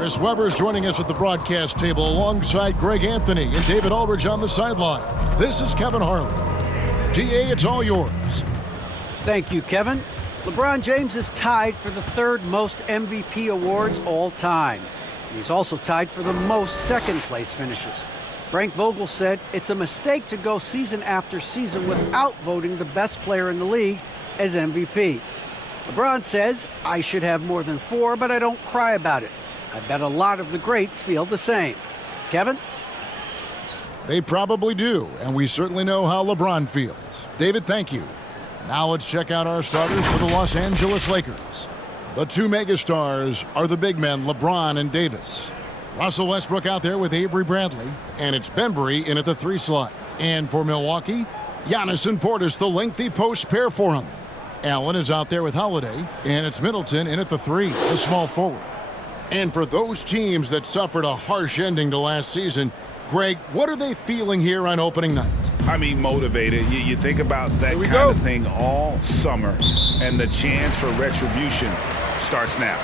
Chris Webber's joining us at the broadcast table alongside Greg Anthony and David Aldridge on the sideline. This is Kevin Harlan. GA, it's all yours. Thank you, Kevin. LeBron James is tied for the third most MVP awards all time. And he's also tied for the most second-place finishes. Frank Vogel said it's a mistake to go season after season without voting the best player in the league as MVP. LeBron says, I should have more than 4, but I don't cry about it. I bet a lot of the greats feel the same. Kevin? They probably do, and we certainly know how LeBron feels. David, thank you. Now let's check out our starters for the Los Angeles Lakers. The two megastars are the big men, LeBron and Davis. Russell Westbrook out there with Avery Bradley, and it's Bembry in at the 3 slot. And for Milwaukee, Giannis and Portis, the lengthy post pair for him. Allen is out there with Holiday, and it's Middleton in at the 3, the small forward. And for those teams that suffered a harsh ending to last season, Greg, what are they feeling here on opening night? I mean, motivated. You think about that kind of thing all summer, and the chance for retribution starts now.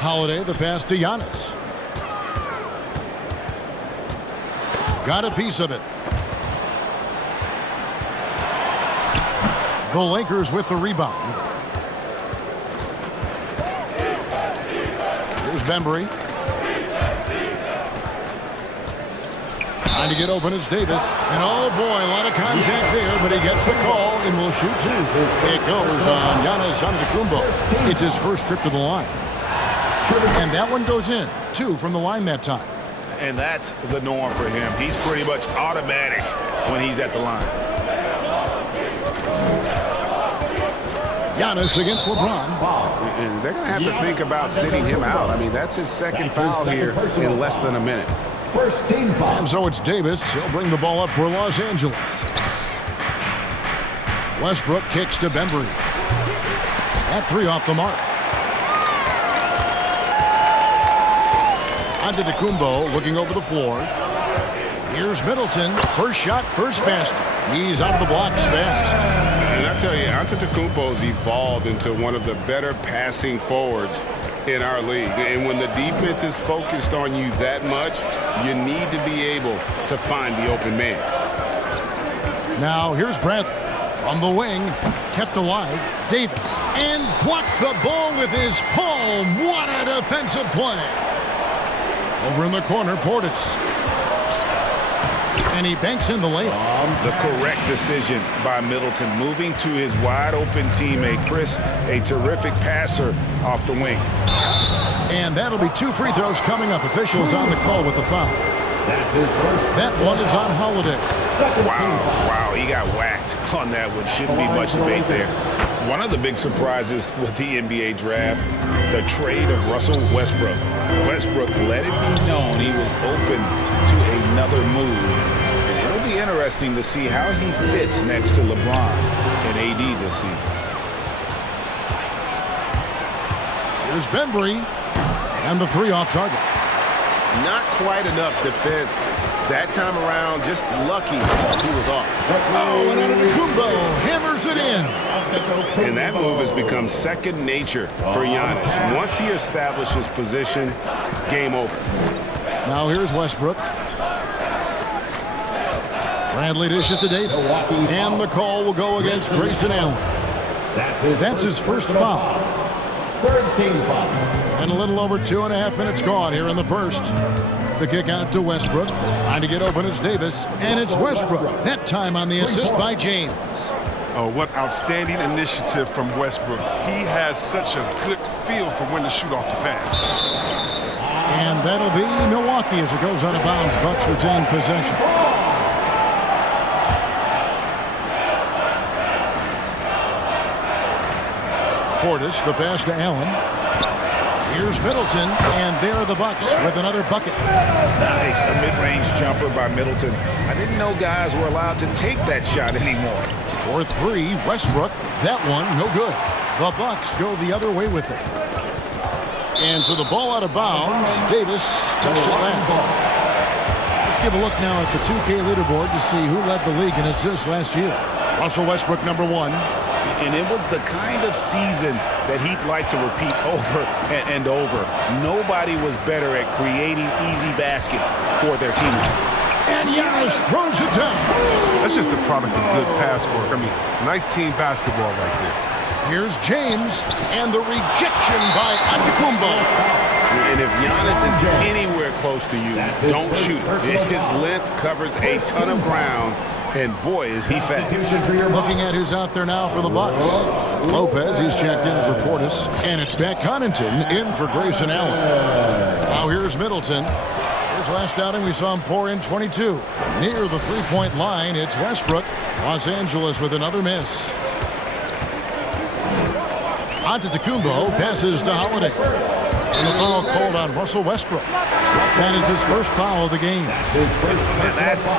Holiday, the pass to Giannis. Got a piece of it. The Lakers with the rebound. Here's Bembry. Trying to get open is Davis. And oh boy, a lot of contact there, but he gets the call and will shoot 2. It goes on Giannis Antetokounmpo. It's his first trip to the line. And that one goes in. 2 from the line that time. And that's the norm for him. He's pretty much automatic when he's at the line. Giannis against LeBron. And they're going to have to think about sitting him out. I mean, that's his second foul here in less than a minute. First team foul. And so it's Davis. He'll bring the ball up for Los Angeles. Westbrook kicks to Bembry. That 3 off the mark. Antetokounmpo looking over the floor. Here's Middleton. First shot, first basket. He's out of the blocks fast. And I tell you, Antetokounmpo's evolved into one of the better passing forwards in our league. And when the defense is focused on you that much, you need to be able to find the open man. Now here's Bradley from the wing, kept alive. Davis, and blocked the ball with his palm. What a defensive play. Over in the corner, Portis. And he banks in the layup. The correct decision by Middleton, moving to his wide-open teammate, Chris, a terrific passer off the wing. And that'll be 2 free throws coming up. Officials on the call with the foul. That's his first. That one is on Holiday. Wow, he got whacked on that one. Shouldn't be much debate there. One of the big surprises with the NBA draft, the trade of Russell Westbrook. Westbrook let it be known he was open to another move. And it'll be interesting to see how he fits next to LeBron and AD this season. Here's Bembry. And the 3 off target. Not quite enough defense that time around. Just lucky he was off. Oh, and Antetokounmpo hammers it in. And that move has become second nature for Giannis. Once he establishes position, game over. Now here's Westbrook. Bradley dishes to Davis. And the call will go against Grayson Allen. That's his first foul. Third team foul. And a little over 2.5 minutes gone here in the first. The kick out to Westbrook. Trying to get open is Davis. And it's Westbrook. That time on the assist by James. Oh, what outstanding initiative from Westbrook. He has such a good feel for when to shoot off the pass. And that'll be Milwaukee as it goes out of bounds. Bucks retain possession. Portis, the pass to Allen. Here's Middleton, and there are the Bucks with another bucket. Nice, a mid-range jumper by Middleton. I didn't know guys were allowed to take that shot anymore. For 3, Westbrook. That one, no good. The Bucks go the other way with it. And so the ball out of bounds. Davis touched it last. Let's give a look now at the 2K leaderboard to see who led the league in assists last year. Russell Westbrook, number 1. And it was the kind of season that he'd like to repeat over and over. Nobody was better at creating easy baskets for their teammates. And Giannis throws it down. That's just the product of good pass work. I mean, nice team basketball right there. Here's James, and the rejection by Antetokounmpo. And if Giannis is anywhere close to you, don't shoot it. His length covers a ton of ground, and boy, is he fast. Looking at who's out there now for the Bucks. Lopez, he's checked in for Portis, and it's Pat Connaughton in for Grayson Allen. Now here's Middleton. His last outing, we saw him pour in 22. Near the three-point line, it's Westbrook. Los Angeles with another miss. Antetokounmpo passes to Holiday. And the foul called on Russell Westbrook. That is his first foul of the game.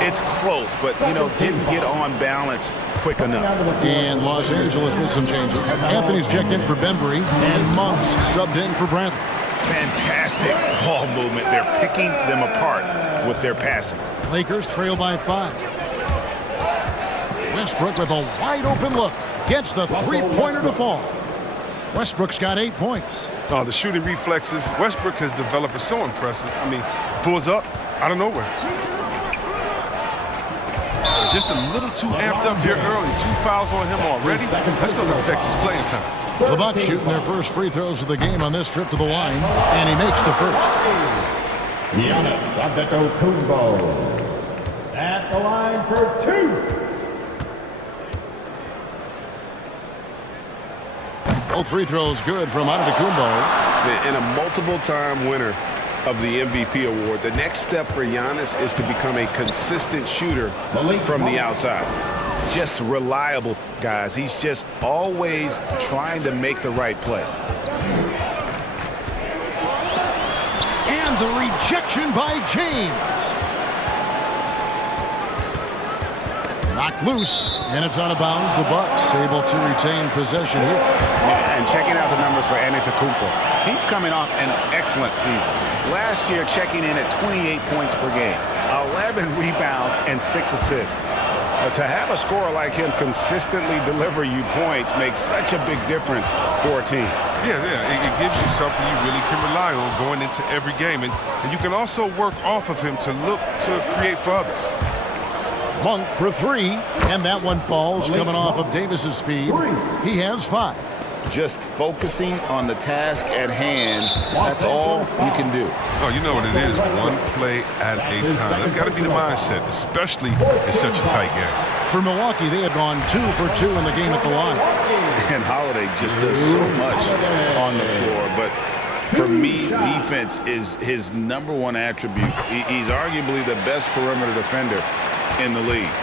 It's close, but, didn't get on balance quick enough. And Los Angeles with some changes. Anthony's checked in for Bembry, and Monks subbed in for Bradley. Fantastic ball movement. They're picking them apart with their passing. Lakers trail by 5. Westbrook with a wide-open look. Gets the three-pointer to fall. Westbrook's got 8 points. Oh, the shooting reflexes Westbrook has developed are so impressive. I mean, pulls up out of nowhere. Just a little too amped up here early. 2 fouls on him already. That's going to affect his playing time. The Bucks shooting their first free throws of the game on this trip to the line, and he makes the first. Giannis Antetokounmpo at the line for 2. Both free throws good from Antetokounmpo. And a multiple-time winner of the MVP award. The next step for Giannis is to become a consistent shooter from the outside. Just reliable, guys. He's just always trying to make the right play. And the rejection by James. Knocked loose, and it's out of bounds. The Bucks able to retain possession here. Yeah, and checking out the numbers for Antetokounmpo. He's coming off an excellent season. Last year, checking in at 28 points per game, 11 rebounds, and 6 assists. To have a scorer like him consistently deliver you points makes such a big difference for a team. Yeah, it gives you something you really can rely on going into every game. And you can also work off of him to look to create for others. Monk for 3, and that one falls coming off of Davis's feed. He has 5. Just focusing on the task at hand, that's all you can do. Oh, you know what it is, one play at a time. That's got to be the mindset, especially in such a tight game. For Milwaukee, they have gone 2 for 2 in the game at the line. And Holiday just does so much on the floor, but for me, defense is his number one attribute. He's arguably the best perimeter defender in the league.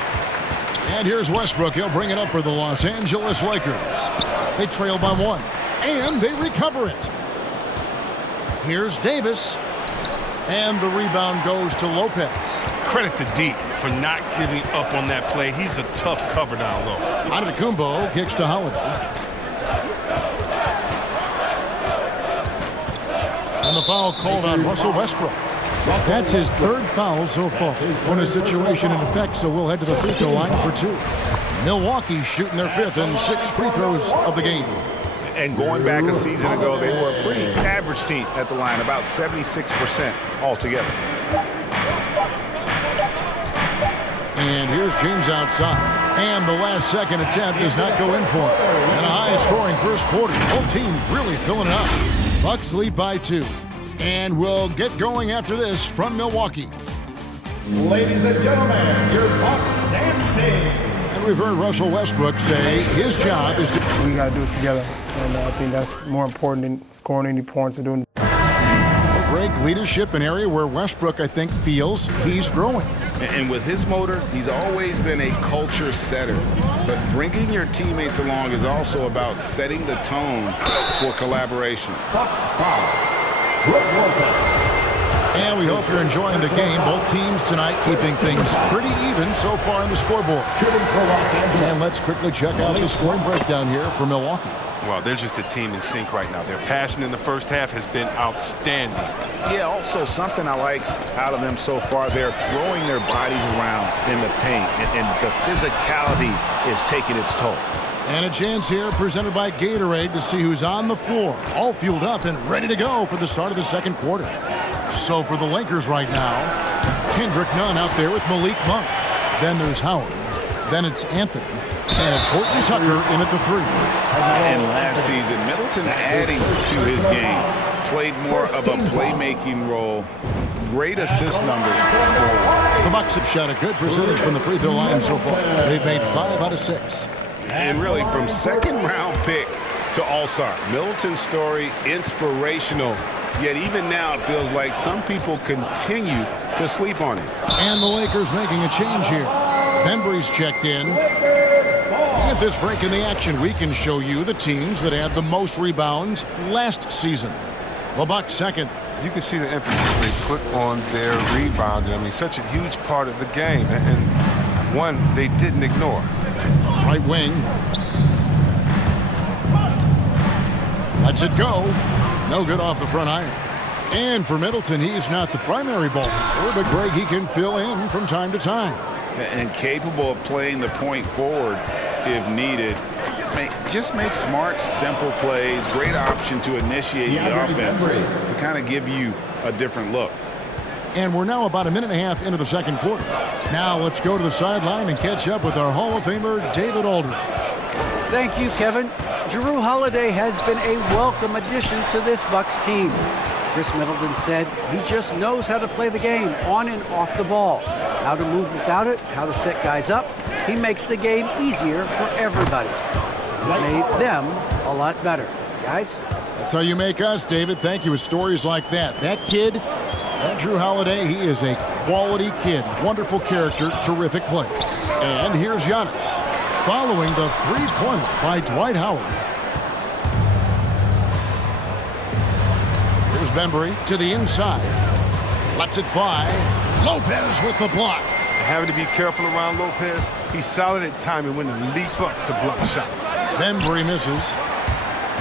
And here's Westbrook. He'll bring it up for the Los Angeles Lakers. They trail by 1, and they recover it. Here's Davis, and the rebound goes to Lopez. Credit to D for not giving up on that play. He's a tough cover down low. Antetokounmpo kicks to Holiday. And the foul called on Russell Westbrook. That's his 3rd foul so far. Bonus situation in effect, so we'll head to the free throw line for 2. Milwaukee shooting their 5th and 6th free throws of the game. And going back a season ago, they were a pretty average team at the line, about 76% altogether. And here's James outside. And the last second attempt does not go in for him. And a high-scoring first quarter. Both teams really filling it up. Bucks lead by 2. And we'll get going after this from Milwaukee. Ladies and gentlemen, your Bucks standing. And we've heard Russell Westbrook say his job is to... We got to do it together, and I think that's more important than scoring any points or doing. Greg, leadership, an area where Westbrook, I think, feels he's growing. And with his motor, he's always been a culture setter. But bringing your teammates along is also about setting the tone for collaboration. Bucks foul. And we hope you're enjoying the game. Both teams tonight keeping things pretty even so far on the scoreboard. And let's quickly check out the scoring breakdown here for Milwaukee. Well, they're just a team in sync right now. Their passing in the first half has been outstanding. Yeah, also something I like out of them so far, they're throwing their bodies around in the paint, and the physicality is taking its toll. And a chance here presented by Gatorade to see who's on the floor, all fueled up and ready to go for the start of the second quarter. So for the Lakers right now, Kendrick Nunn out there with Malik Monk. Then there's Howard. Then it's Anthony. And it's Horton Tucker in at the 3. And last season, Middleton adding to his game. Played more of a playmaking role. Great assist numbers. The Bucks have shot a good percentage from the free throw line so far. They've made 5 out of 6. And really, from second-round pick to all-star, Middleton's story inspirational. Yet even now, it feels like some people continue to sleep on him. And the Lakers making a change here. Bembry's checked in. At this break in the action, we can show you the teams that had the most rebounds last season. The Bucks second. You can see the emphasis they put on their rebounding. I mean, such a huge part of the game, and one they didn't ignore. Right wing. Lets it go. No good off the front iron. And for Middleton, he's not the primary ball handler, but Greg, he can fill in from time to time. And capable of playing the point forward if needed. Just make smart, simple plays. Great option to initiate the offense to kind of give you a different look. And we're now about a minute and a half into the second quarter. Now let's go to the sideline and catch up with our Hall of Famer, David Aldridge. Thank you, Kevin. Jrue Holiday has been a welcome addition to this Bucks team. Chris Middleton said he just knows how to play the game on and off the ball, how to move without it, how to set guys up. He makes the game easier for everybody. He's made them a lot better. Guys? That's how you make us, David. Thank you with stories like that. That kid, that Jrue Holiday, he is a quality kid. Wonderful character, terrific play. And here's Giannis, following the three-pointer by Dwight Howard. Here's Bembry to the inside. Lets it fly. Lopez with the block. Having to be careful around Lopez. He's solid at timing when to leap up to block shots. Bembry misses.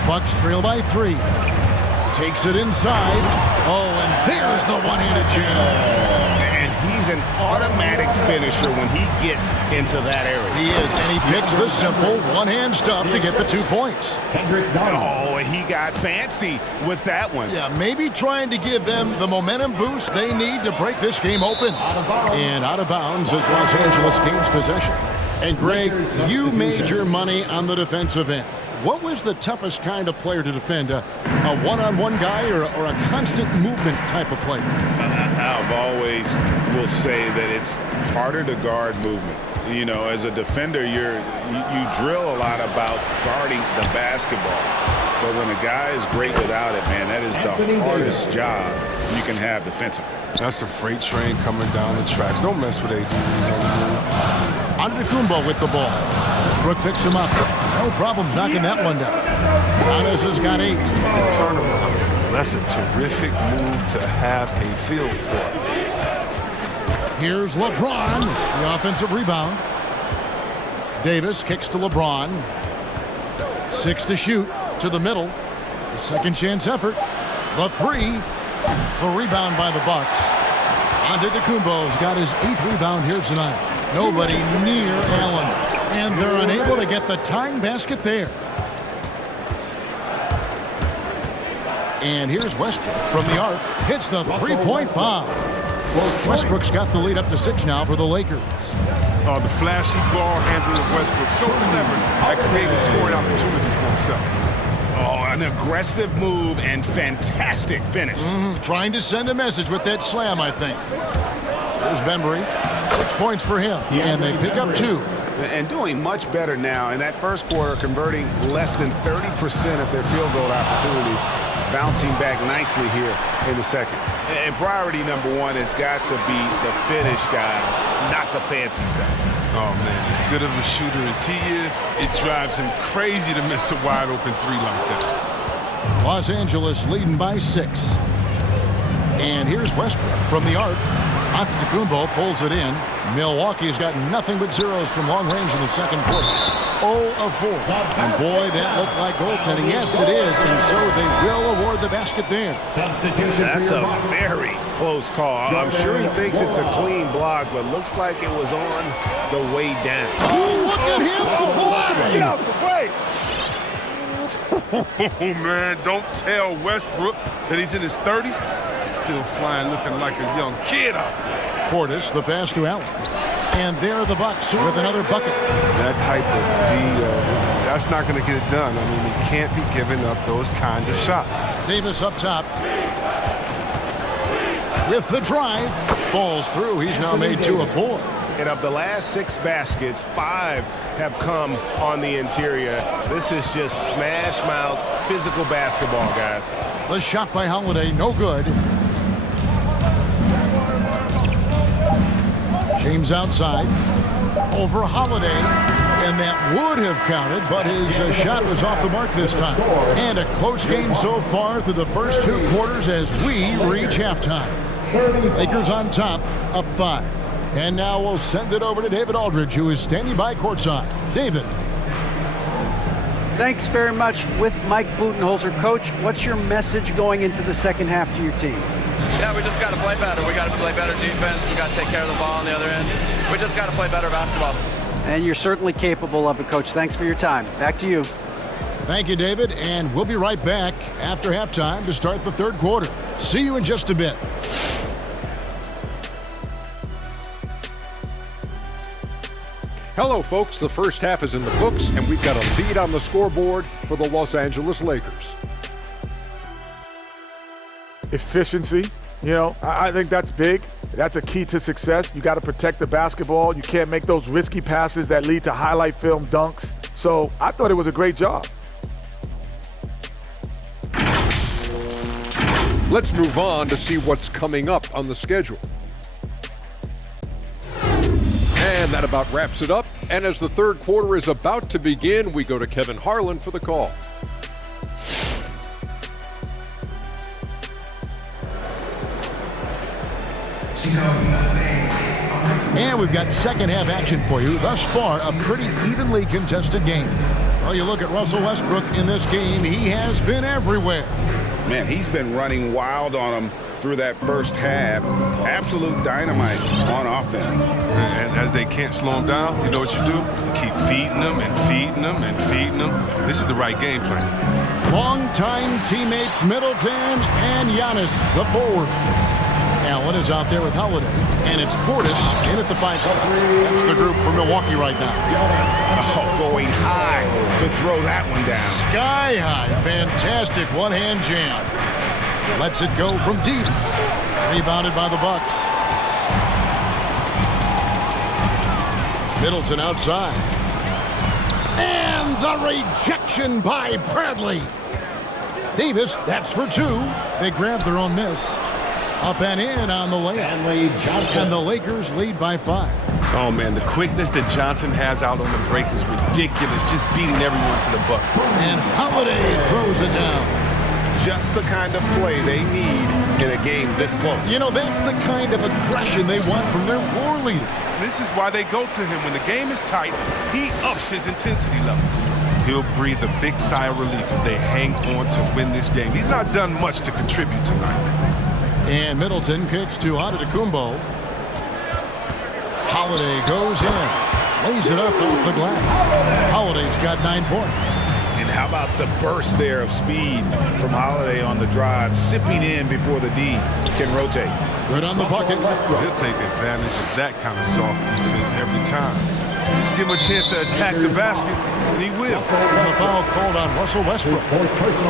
Bucks trail by 3. Takes it inside. Oh, and there's the one-handed jam. And he's an automatic finisher when he gets into that area. He is, and he picks the simple one-hand stuff to get the 2 points. Oh, he got fancy with that one. Yeah, maybe trying to give them the momentum boost they need to break this game open. And out of bounds as Los Angeles gains possession. And Greg, you made your money on the defensive end. What was the toughest kind of player to defend? A one-on-one guy or a constant movement type of player? I've always will say that it's harder to guard movement. You know, as a defender, you drill a lot about guarding the basketball. But when a guy is great without it, man, that is the hardest job you can have defensively. That's a freight train coming down the tracks. Don't mess with ADs anymore. Antetokounmpo with the ball. Westbrook picks him up. No problems knocking that one down. Giannis has got 8. The turnaround. That's a terrific move to have a feel for. Here's LeBron, the offensive rebound. Davis kicks to LeBron. 6 to shoot, to the middle. The second chance effort. The 3. The rebound by the Bucks. Antetokounmpo's got his 8th rebound here tonight. Nobody near Allen. And they're unable to get the tying basket there. And here's Westbrook from the arc. Hits the three-point bomb. Westbrook's got the lead up to 6 now for the Lakers. Oh, the flashy ball handling of Westbrook. So clever at creating scoring opportunities for himself. Oh, an aggressive move and fantastic finish. Trying to send a message with that slam, I think. There's Bembry. 6 points for him. And they pick up 2. And doing much better now in that first quarter, converting less than 30% of their field goal opportunities, bouncing back nicely here in the second. And priority number 1 has got to be the finish, guys, not the fancy stuff. Oh, man, as good of a shooter as he is, it drives him crazy to miss a wide-open 3 like that. Los Angeles leading by 6. And here's Westbrook from the arc. Antetokounmpo pulls it in. Milwaukee's got nothing but zeros from long range in the second quarter. 0 of 4. And boy, that looked like goaltending. Yes, it is. And so they will award the basket there. That's a very close call. I'm sure he thinks it's a clean block, but looks like it was on the way down. Oh, look at him fly! Get out the way! Oh, man, don't tell Westbrook that he's in his 30s. Still flying, looking like a young kid out there. Portis, the pass to Allen. And there are the Bucks with another bucket. That type of that's not going to get it done. I mean, he can't be giving up those kinds of shots. Davis up top. With the drive. Falls through. He's now made 2 of 4. And of the last 6 baskets, 5 have come on the interior. This is just smash-mouth physical basketball, guys. The shot by Holiday, no good. James outside. Over Holiday. And that would have counted, but his shot was off the mark this time. And a close game so far through the first 2 quarters as we reach halftime. Lakers on top, up 5. And now we'll send it over to David Aldridge, who is standing by courtside. David. Thanks very much. With Mike Budenholzer, Coach, what's your message going into the second half to your team? Yeah, we just got to play better. We got to play better defense. We got to take care of the ball on the other end. We just got to play better basketball. And you're certainly capable of it, Coach. Thanks for your time. Back to you. Thank you, David. And we'll be right back after halftime to start the third quarter. See you in just a bit. Hello, folks. The first half is in the books, and we've got a lead on the scoreboard for the Los Angeles Lakers. Efficiency, I think that's big. That's a key to success. You got to protect the basketball. You can't make those risky passes that lead to highlight film dunks. So I thought it was a great job. Let's move on to see what's coming up on the schedule. And that about wraps it up. And as the third quarter is about to begin, we go to Kevin Harlan for the call. And we've got second half action for you. Thus far, a pretty evenly contested game. Well, you look at Russell Westbrook in this game, he has been everywhere. Man, he's been running wild on him through that first half. Absolute dynamite on offense. And as they can't slow him down, you know what you do? You keep feeding them and feeding them and feeding them. This is the right game plan. Longtime teammates Middleton and Giannis, the forward. Allen is out there with Holiday, and it's Portis in at the 5 slot. That's the group for Milwaukee right now. Oh, going high to throw that one down. Sky high. Fantastic one-hand jam. Lets it go from deep. Rebounded by the Bucks. Middleton outside. And the rejection by Bradley. Davis, that's for 2. They grabbed their own miss. Up and in on the layup. And the Lakers lead by 5. Oh, man, the quickness that Johnson has out on the break is ridiculous. Just beating everyone to the bucket. And Holiday throws it down. Just the kind of play they need in a game this close. That's the kind of aggression they want from their floor leader. This is why they go to him. When the game is tight, he ups his intensity level. He'll breathe a big sigh of relief if they hang on to win this game. He's not done much to contribute tonight. And Middleton kicks to Antetokounmpo. Holiday goes in. Lays it up off the glass. Holiday's got 9 points. And how about the burst there of speed from Holiday on the drive, sipping in before the D can rotate. Good on the bucket. He'll take advantage of that kind of soft defense every time. Just give him a chance to attack the basket, and he will. And the foul called on Russell Westbrook.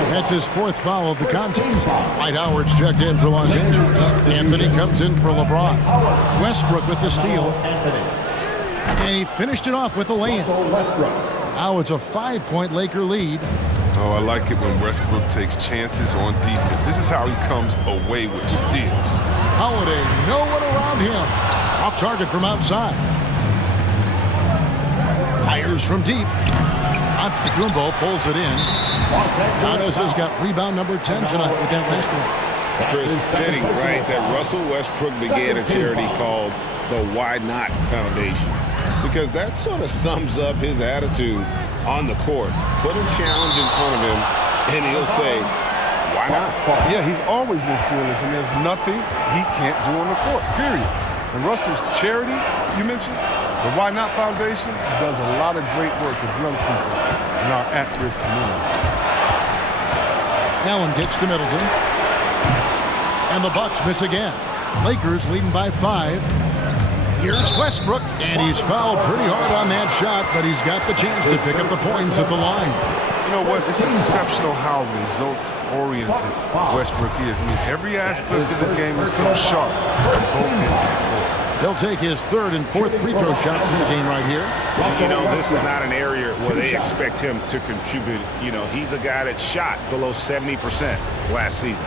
That's his 4th foul of the contest. Dwight Howard's checked in for Los Angeles. Anthony comes in for LeBron. Westbrook with the steal. And he finished it off with a lay-in. Now it's a 5-point Laker lead. Oh, I like it when Westbrook takes chances on defense. This is how he comes away with steals. Holiday, no one around him. Off target from outside. Fires from deep. Antetokounmpo pulls it in. Giannis has got rebound number 10 tonight with that last one. Chris, fitting, right, that Russell Westbrook began a charity called the Why Not Foundation. because that sort of sums up his attitude on the court. Put a challenge in front of him, and he'll say, why not? Yeah, he's always been fearless, and there's nothing he can't do on the court, period. And Russell's charity, you mentioned, the Why Not Foundation, does a lot of great work with young people in our at-risk community. Allen kicks to Middleton. And the Bucks miss again. Lakers leading by 5. Here's Westbrook, and he's fouled pretty hard on that shot, but he's got the chance to pick up the points at the line. You know what? It's exceptional how results-oriented Westbrook is. I mean, every aspect of his game is so sharp on both ends of the floor. He'll take his 3rd and 4th free throw shots in the game right here. You know, this is not an area where they expect him to contribute. You know, he's a guy that shot below 70% last season.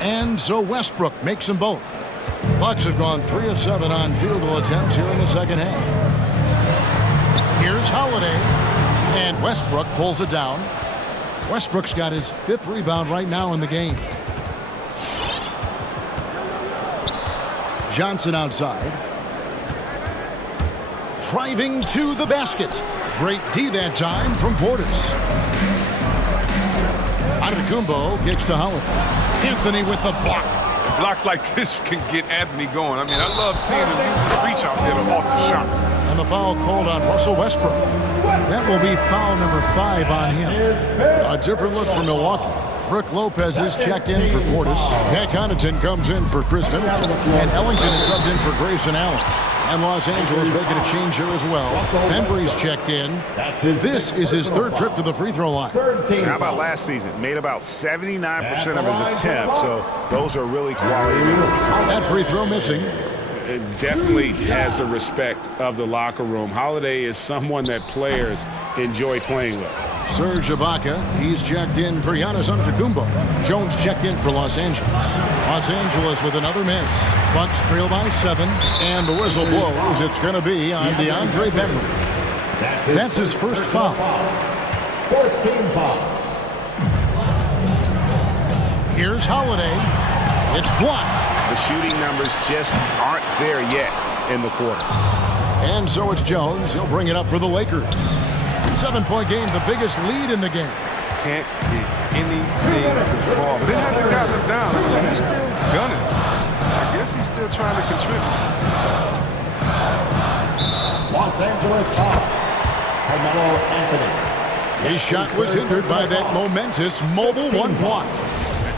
And so Westbrook makes them both. The Bucks have gone 3 of 7 on field goal attempts here in the second half. Here's Holiday, and Westbrook pulls it down. Westbrook's got his 5th rebound right now in the game. Johnson outside. Driving to the basket. Great D that time from Portis. Antetokounmpo kicks to Holiday. Anthony with the block. And blocks like this can get Anthony going. I mean, I love seeing him use his reach out there to alter shots. And the foul called on Russell Westbrook. That will be foul number 5 on him. A different look for Milwaukee. Brook Lopez is checked in for Portis. Pat Connaughton comes in for Chris Middleton. And Ellington is subbed in for Grayson Allen. And Los Angeles making a change here as well. Embry's checked in. This is his 3rd trip to the free throw line. How about last season? Made about 79% of his attempts, so those are really quality. That free throw missing. It definitely has the respect of the locker room. Holiday is someone that players enjoy playing with. Serge Ibaka, he's checked in for Giannis Antetokounmpo. Jones checked in for Los Angeles. Los Angeles with another miss. Bucks trail by 7, and the whistle blows. It's going to be on DeAndre Bembry. That's his first foul. 4th team foul. Here's Holiday. It's blocked. The shooting numbers just aren't there yet in the quarter. And so it's Jones. He'll bring it up for the Lakers. 7-point game, the biggest lead in the game. Can't get anything to fall. But it hasn't gotten him down. I mean, he's still gunning. I guess he's still trying to contribute. Los Angeles foul. Carmelo Anthony. His shot was hindered by that momentous mobile 1 block.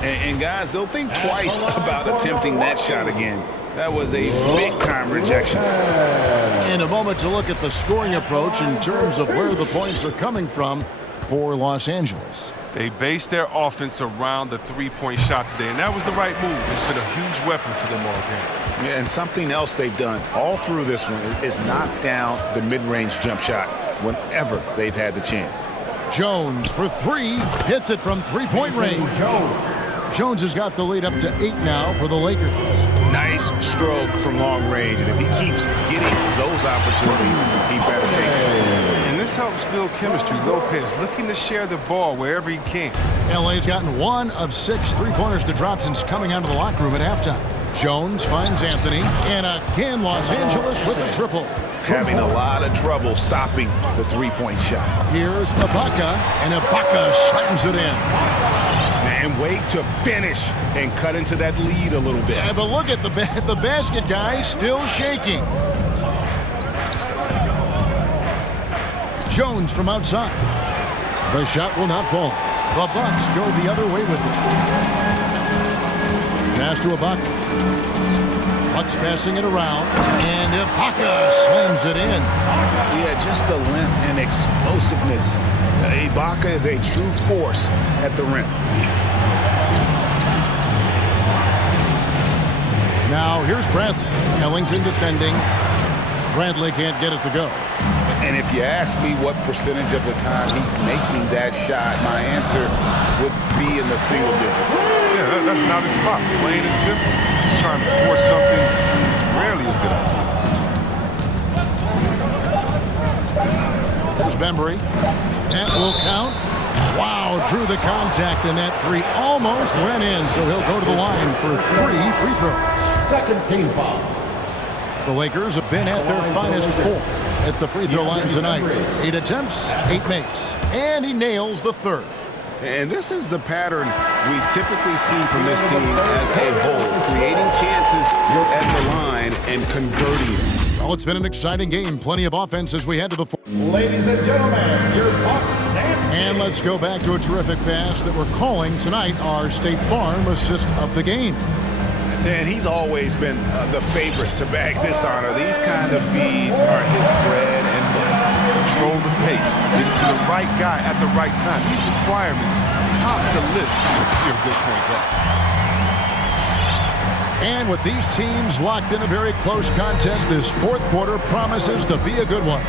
And guys, they'll think twice about attempting that shot again. That was a big-time rejection. In a moment to look at the scoring approach in terms of where the points are coming from for Los Angeles. They based their offense around the 3-point shot today, and that was the right move. It's been a huge weapon for them all game. Yeah, and something else they've done all through this one is knock down the mid-range jump shot whenever they've had the chance. Jones for 3, hits it from 3-point range. Jones has got the lead up to 8 now for the Lakers. Nice stroke from long range, and if he keeps getting those opportunities, he better take it. And this helps build chemistry. Lopez looking to share the ball wherever he can. LA's gotten 1 of 6 3-pointers to drop since coming out of the locker room at halftime. Jones finds Anthony, and again Los Angeles with a triple. Having a lot of trouble stopping the 3-point shot. Here's Ibaka, and Ibaka slams it in. And wait to finish and cut into that lead a little bit. Yeah, but look at the basket guy still shaking. Jones from outside. The shot will not fall. The Bucks go the other way with it. Pass to Ibaka. Bucks passing it around, and Ibaka slams it in. Yeah, just the length and explosiveness. Ibaka is a true force at the rim. Now here's Bradley. Ellington defending. Bradley can't get it to go. And if you ask me what percentage of the time he's making that shot, my answer would be in the single digits. Yeah, that's not his spot. Plain and simple. He's trying to force something. It's rarely a good idea. Here's Bembry. That will count. Wow, drew the contact, and that three almost went in, so he'll go to the line for 3 free throws. Second team foul. The Lakers have been at their finest 4 at the free throw line tonight. 8 attempts, 8 makes, and he nails the third. And this is the pattern we typically see from this team as a whole, creating chances at the line and converting. Well, it's been an exciting game. Plenty of offense as we head to the fourth. Ladies and gentlemen, your Bucks dance. And let's go back to a terrific pass that we're calling tonight our State Farm assist of the game. And he's always been the favorite to bag this honor. These kind of feeds are his bread and butter. Control the pace. Get it to the right guy at the right time. These requirements top the list if you're a good point guard. And with these teams locked in a very close contest, this fourth quarter promises to be a good one.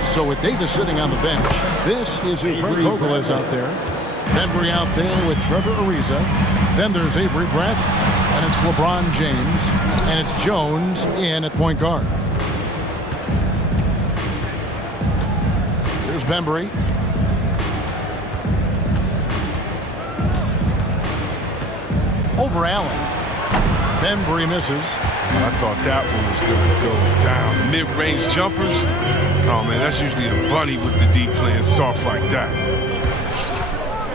So with Davis sitting on the bench, this is who Frank Vogel is out there. Bembry out there with Trevor Ariza. Then there's Avery Bradley, and it's LeBron James, and it's Jones in at point guard. Here's Bembry. Over Allen. Bembry misses. I thought that one was going to go down. The mid-range jumpers, oh man, that's usually a bunny with the deep playing soft like that.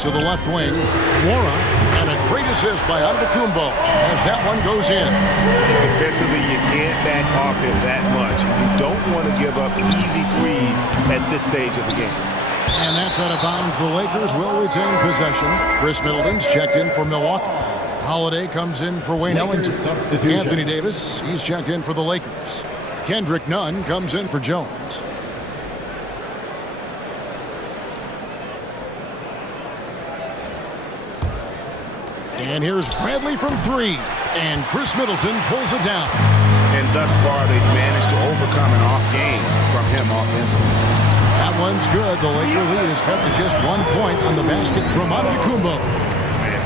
To the left wing, Wara, and a great assist by Antetokounmpo as that one goes in. Defensively, you can't back off him that much. You don't want to give up easy threes at this stage of the game. And that's out of bounds. The Lakers will retain possession. Chris Middleton's checked in for Milwaukee. Holiday comes in for Wayne Ellington. Anthony Davis, he's checked in for the Lakers. Kendrick Nunn comes in for Jones. And here's Bradley from 3. And Chris Middleton pulls it down. And thus far, they've managed to overcome an off game from him offensively. That one's good. The Laker lead is cut to just 1 point on the basket from Antetokounmpo.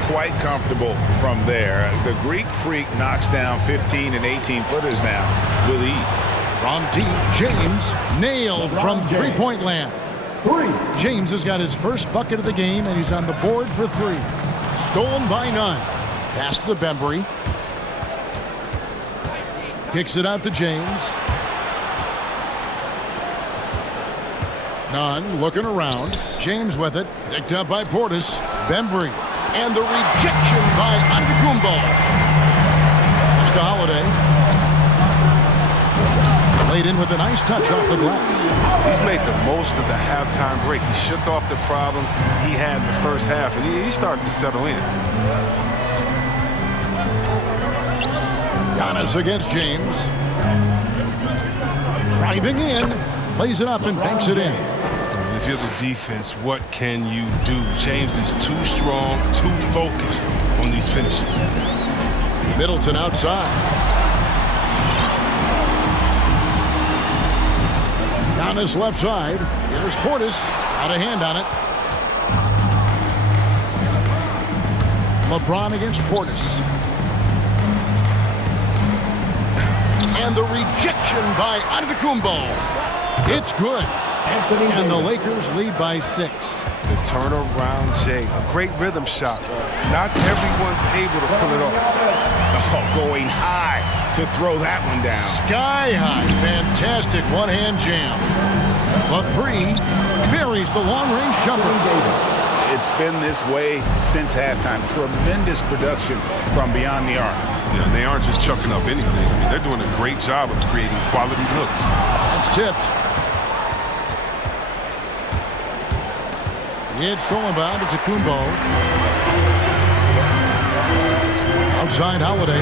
Quite comfortable from there. The Greek Freak knocks down 15 and 18-footers now with ease. From deep, James nailed from three-point land. James has got his first bucket of the game, and he's on the board for 3. Stolen by Nunn. Pass to Bembry. Kicks it out to James. Nunn looking around. James with it. Picked up by Portis. Bembry. And the rejection by Antetokounmpo. Pass to Holiday. Laid in with a nice touch off the glass. He's made the most of the halftime break. He shook off the problems he had in the first half, and he's starting to settle in. Giannis against James. Driving in. Lays it up and banks it in. If you're the defense, what can you do? James is too strong, too focused on these finishes. Middleton outside. Giannis left side. Here's Portis. Got a hand on it. LeBron against Portis. And the rejection by Antetokounmpo. It's good. And the Lakers lead by 6. The turnaround J, a great rhythm shot. Not everyone's able to pull it off. Oh, going high to throw that one down. Sky high. Fantastic one-hand jam. The 3 buries the long-range jumper. It's been this way since halftime. Tremendous production from beyond the arc. Yeah, and they aren't just chucking up anything. I mean, they're doing a great job of creating quality looks. It's tipped. It's stolen by Antetokounmpo. Outside Holiday.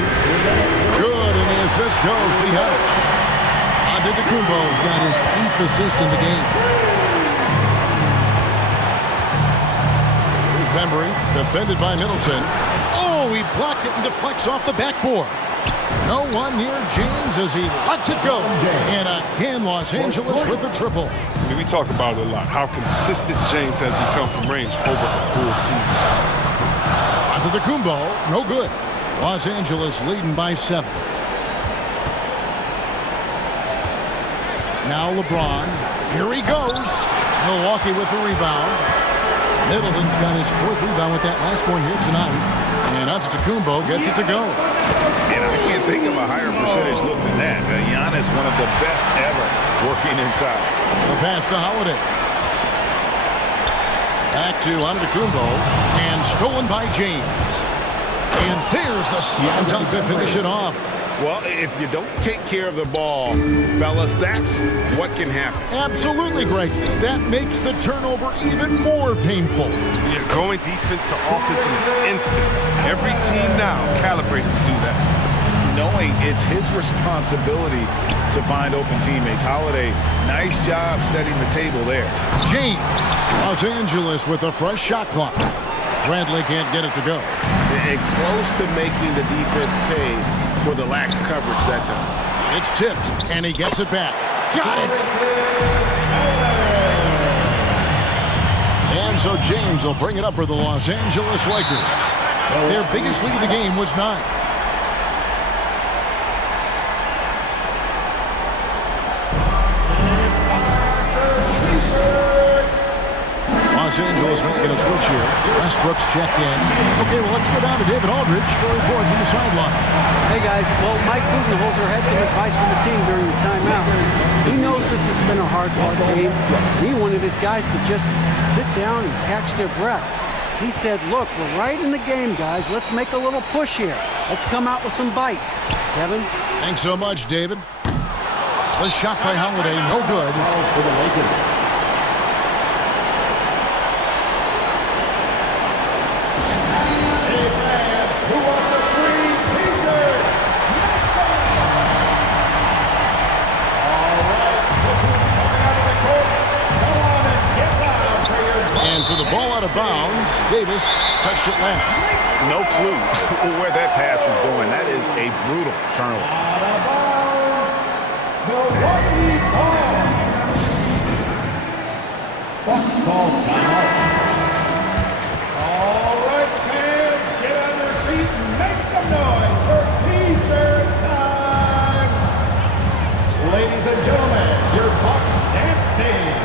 Good, and the assist goes to Giannis. Antetokounmpo's got his 8th assist in the game. Here's Bembry, defended by Middleton. Oh, he blocked it and deflects off the backboard. No one near James as he lets it go. And again, Los Angeles with the triple. I mean, we talk about it a lot, how consistent James has become from range over a full season. Antetokounmpo, no good. Los Angeles leading by 7. Now LeBron. Here he goes. Milwaukee with the rebound. Middleton's got his 4th rebound with that last one here tonight. And Antetokounmpo gets it to go. And I can't think of a higher percentage look than that. Giannis, one of the best ever working inside. The pass to Holiday. Back to Antetokounmpo. And stolen by James. And there's the slam dunk to finish it off. Well, if you don't take care of the ball, fellas, that's what can happen. Absolutely, Greg. That makes the turnover even more painful. Yeah, going defense to offense is instant. Every team now calibrated to do that. Knowing it's his responsibility to find open teammates. Holiday, nice job setting the table there. James, Los Angeles with a fresh shot clock. Bradley can't get it to go. And close to making the defense pay for the lax coverage that time. It's tipped, and he gets it back. Got it! And so James will bring it up for the Los Angeles Lakers. Their biggest lead of the game was 9. Los Angeles making a switch here. Westbrook's checked in. Okay, well, let's go down to David Aldridge for a report from the sideline. Hey, guys. Well, Mike Budenholzer had some advice from the team during the timeout. He knows this has been a hard-fought game. He wanted his guys to just sit down and catch their breath. He said, look, we're right in the game, guys. Let's make a little push here. Let's come out with some bite. Kevin? Thanks so much, David. The shot by Holiday, no good. For the Lakers. And so the ball out of bounds. Davis touched it last. No clue where that pass was going. That is a brutal turnover. Out of bounds. Milwaukee Bucks call timeout. All right, fans, get on your feet and make some noise for T-shirt time. Ladies and gentlemen, your Bucks dance team.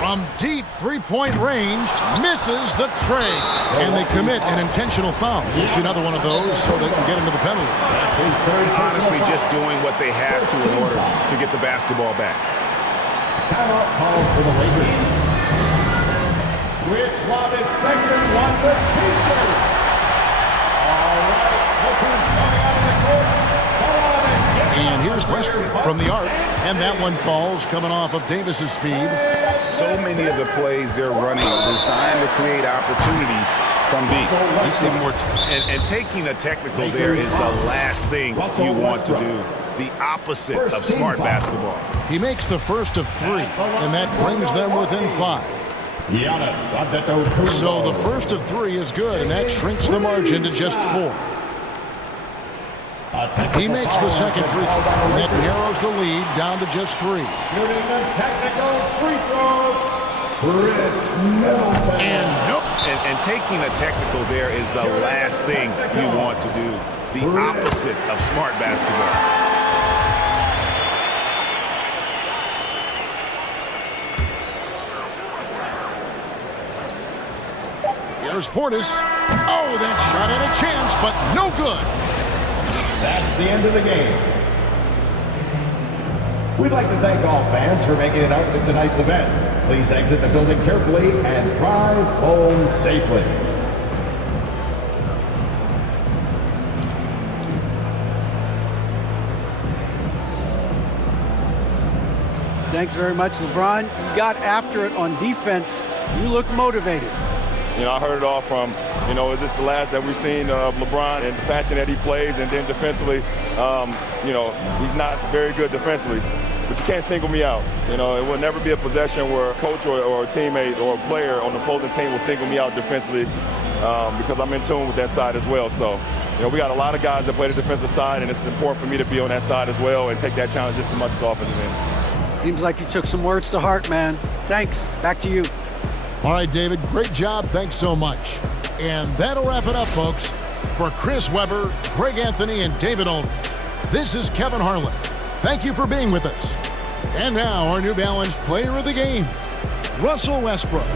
From deep three-point range, misses the tray. And they commit an intentional foul. We'll see another one of those so they can get into the penalty. Honestly, just doing what they have to in order to get the basketball back. Timeout call for the Lakers. Which one is section wants a T-shirt? All right, look who's coming out of the court. Come on and get it. And here's Westbrook from the arc. And that one falls coming off of Davis's feed. So many of the plays they're running are designed to create opportunities from deep. You see more and taking a technical there is the last thing you want to do. The opposite of smart basketball. He makes the first of 3, and that brings them within 5. So the first of 3 is good, and that shrinks the margin to just 4. He makes the second free throw, and that narrows the lead down to just 3. Shooting the technical free throw, Chris Middleton. And taking a technical there is the last thing you want to do. The opposite of smart basketball. Here's Portis. Oh, that shot had a chance, but no good. That's the end of the game. We'd like to thank all fans for making it out to tonight's event. Please exit the building carefully and drive home safely. Thanks very much, LeBron. You got after it on defense. You look motivated. You know, I heard it all from, is this the last that we've seen of LeBron and the fashion that he plays, and then defensively, he's not very good defensively, but you can't single me out. It will never be a possession where a coach or a teammate or a player on the opposing team will single me out defensively because I'm in tune with that side as well. So, we got a lot of guys that play the defensive side, and it's important for me to be on that side as well and take that challenge just as much as the offensive end. Seems like you took some words to heart, man. Thanks. Back to you. All right, David, great job. Thanks so much. And that'll wrap it up, folks. For Chris Webber, Greg Anthony, and David Aldridge, this is Kevin Harlan. Thank you for being with us. And now, our New Balance player of the game, Russell Westbrook.